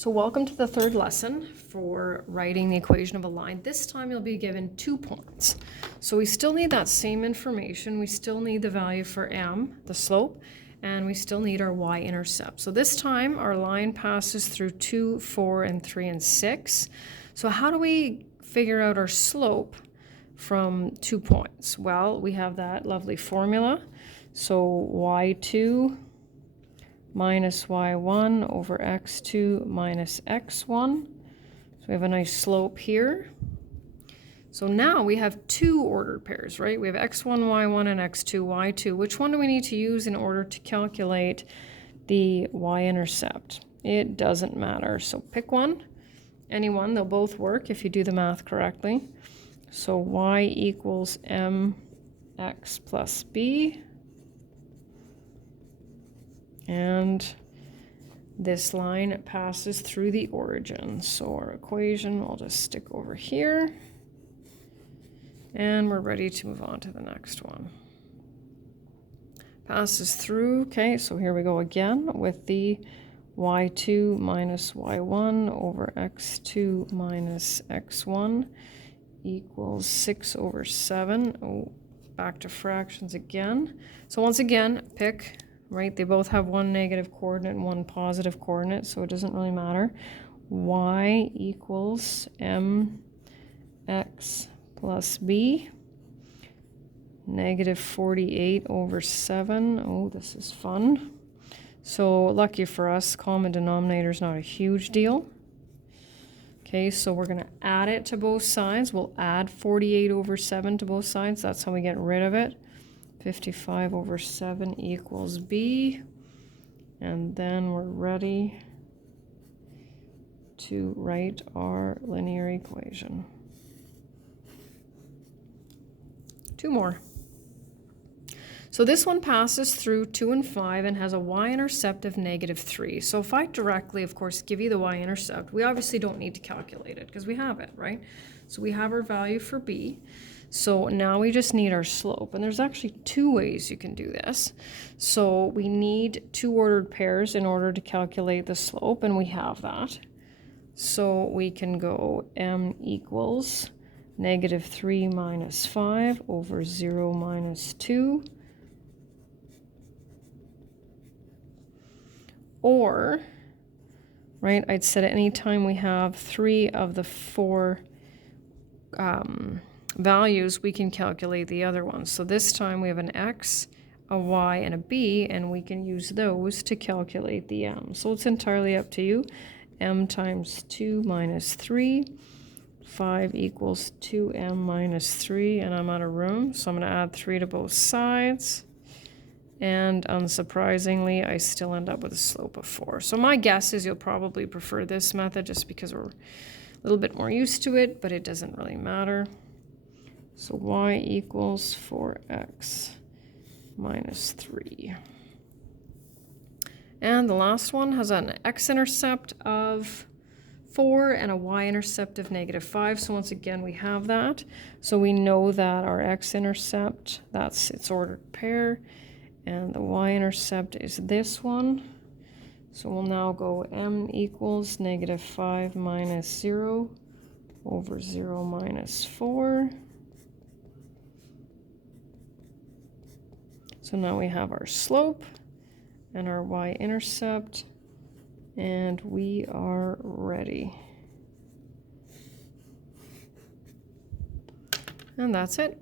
So welcome to the third lesson for writing the equation of a line. This time you'll be given 2 points. So we still need that same information. We still need the value for m, the slope, and we still need our y-intercept. So this time our line passes through 2, 4, and 3, and 6. So how do we figure out our slope from 2 points? Well, we have that lovely formula. So y2 minus y1 over x2 minus x1. So we have a nice slope here. So now we have 2 ordered pairs, right? We have x1, y1, and x2, y2. Which one do we need to use in order to calculate the y-intercept? It doesn't matter. So pick one, any one. They'll both work if you do the math correctly. So y equals mx plus b. And this line passes through the origin. So our equation will just stick over here. And we're ready to move on to the next one. Passes through, okay, so here we go again with the y2 minus y1 over x2 minus x1 equals 6 over 7. Oh, back to fractions again. So once again, pick. Right, they both have one negative coordinate and one positive coordinate, so it doesn't really matter. Y equals mx plus b, negative 48 over 7. Oh, this is fun. So lucky for us, common denominator is not a huge deal. Okay, so we're going to add it to both sides. We'll add 48 over 7 to both sides. That's how we get rid of it. 55 over 7 equals b, and then we're ready to write our linear equation. 2 more. So this one passes through 2 and 5 and has a y-intercept of negative 3. So if I directly, of course, give you the y-intercept, we obviously don't need to calculate it because we have it, right? So we have our value for b. So now we just need our slope, and there's actually 2 ways you can do this. So we need 2 ordered pairs in order to calculate the slope, and we have that. So we can go m equals negative 3 minus 5 over 0 minus 2. Or, right, I'd said at any time we have 3 of the 4 values, we can calculate the other ones. So this time we have an x, a y, and a b, and we can use those to calculate the m. So it's entirely up to you. M times 2 minus 3, 5 equals 2m minus 3, and I'm out of room, so I'm going to add 3 to both sides. And unsurprisingly, I still end up with a slope of 4. So my guess is you'll probably prefer this method just because we're a little bit more used to it, but it doesn't really matter. So y equals 4x minus 3. And the last one has an x-intercept of 4 and a y-intercept of negative 5. So once again, we have that. So we know that our x-intercept, that's its ordered pair, and the y-intercept is this one. So we'll now go m equals negative 5 minus 0 over 0 minus 4. So now we have our slope and our y-intercept, and we are ready. And that's it.